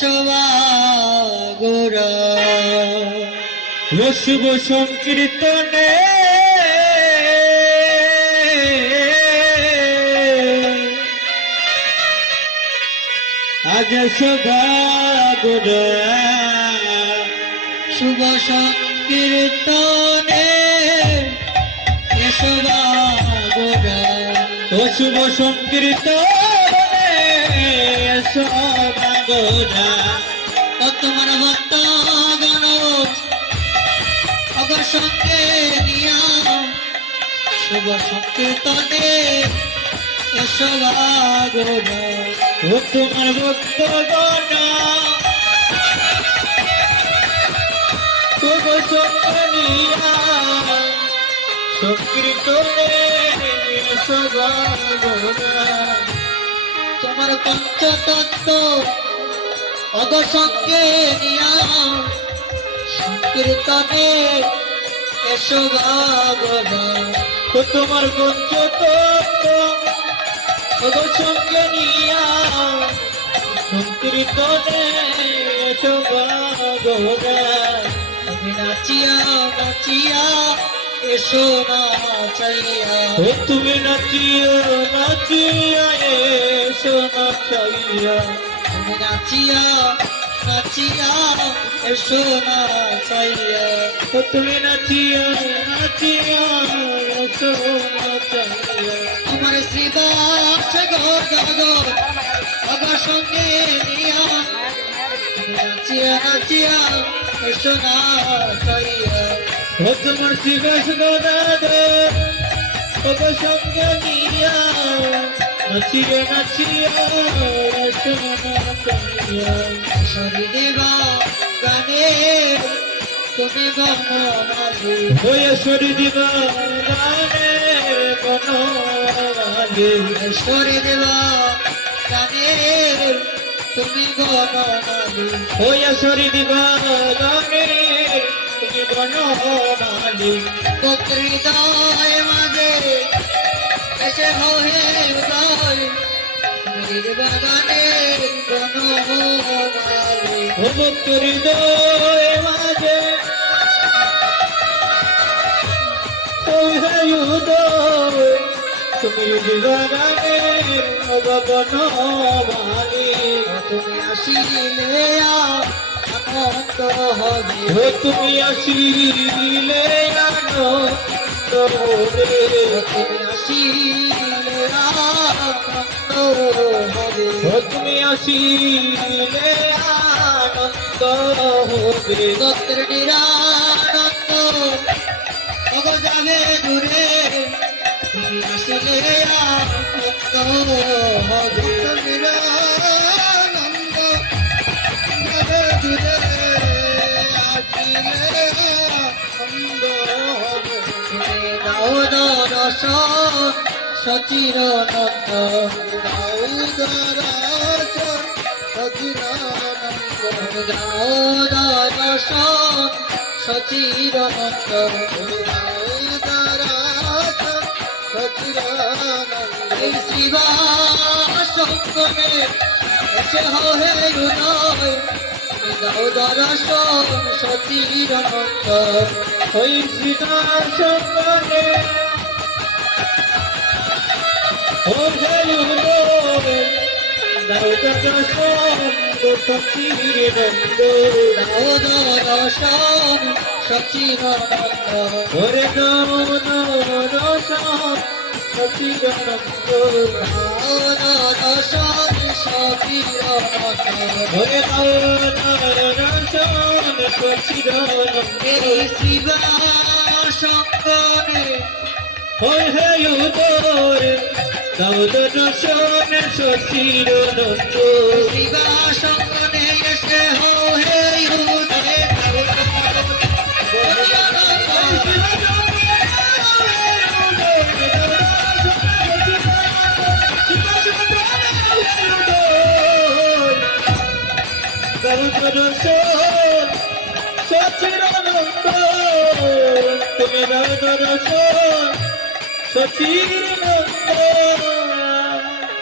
কেশবা গোরা শুভ সংকীর্তনে আজ সদা গোরা শুভ সংকীর্তনে কেশবা গোরা ও শুভ সংকীর্তনে সদা গোরা ও তোমার ভক্ত গণ অগর সঙ্গে নিয়া শুভ সংকীর্তনে কেশবা গোরা ও তোমার ভক্তগণ শুভ সংকীর্তনিয়া সংকীর্তনে সদা গোরা তোমার পঞ্চতত্ত্ব অগ সঙ্গে নিয়া সংকীর্তনে কেশবা গোরা ও তোমার পঞ্চতত্ত্ব অগ সঙ্গে নিয়া সংকীর্তনে সদা গোরা তুমি নাচিয়া নাচিয়া এসো না চাইয়া ও তুমি নাচিও নাচিয়া এসো না চাইয়া তুমি নাচিয়া নাচিয়া এসো না চাইয়া ও তুমি নাচিও নাচিয়া এসো না চাইয়া তোমার শ্রীবাস গো অগর সঙ্গে নিয়া তুমি নাচিয়া নাচিয়া এসো না চাইয়া ও তোমার শিবাস গদাধর ওগো সঙ্গে নিয়া নাচিয়ে নাচিয়া এসো না চাইয়া সরি দেবা গানে তুমি বনমালী হয়েশ্বরী দিবা গানে বনমালী সরি দেবা গানে তুমি বনমালী হয়েশ্বরী দিবা গানে তুমি বনমালী হৃদয় মাঝে এসে হয়ে উদয় তুমি দেবা গানে বনমালী ও ভক্ত হৃদয় মাঝে উদয় তুমি দিবা গানে বনমালী তুমি আসিলে আনন্দ হবে ও তুমি আসিলে আনন্দ হবে তুমি আসিলে আনন্দ হবে ও তুমি আসিলে আনন্দ হবে দত্তের নিরানন্দ অগ যাবে দূরে তুমি আসলে আনন্দ হবে নিরানন্দ যাবে দূরে আসলে আনন্দ হবে তুমি দাও দর্শন সচির নন্দ দাও দর্শন সচির নন্দ দাও দর্শন সচির নন্দ এই শিবাসঙ্গনে এসে হে উদয় দাও দর্শন সচির নন্দ ওই সীতা সঙ্গে ও হে উদয় দাও দর্শন সচির নন্দ দাও দর্শন সচির নন্দ ওরে দাও দর্শন সচির নন্দ দাও দর্শন সচির নন্দ ওরে দাও দর্শন সচির নন্দ এই শিবাসঙ্গনে ওই হে উদয় দাও দর্শন সচির নন্দ শিবাসঙ্গনে এসে হে উদয় সচিরানন্দ তুমি দাও দর্শন সচিরানন্দ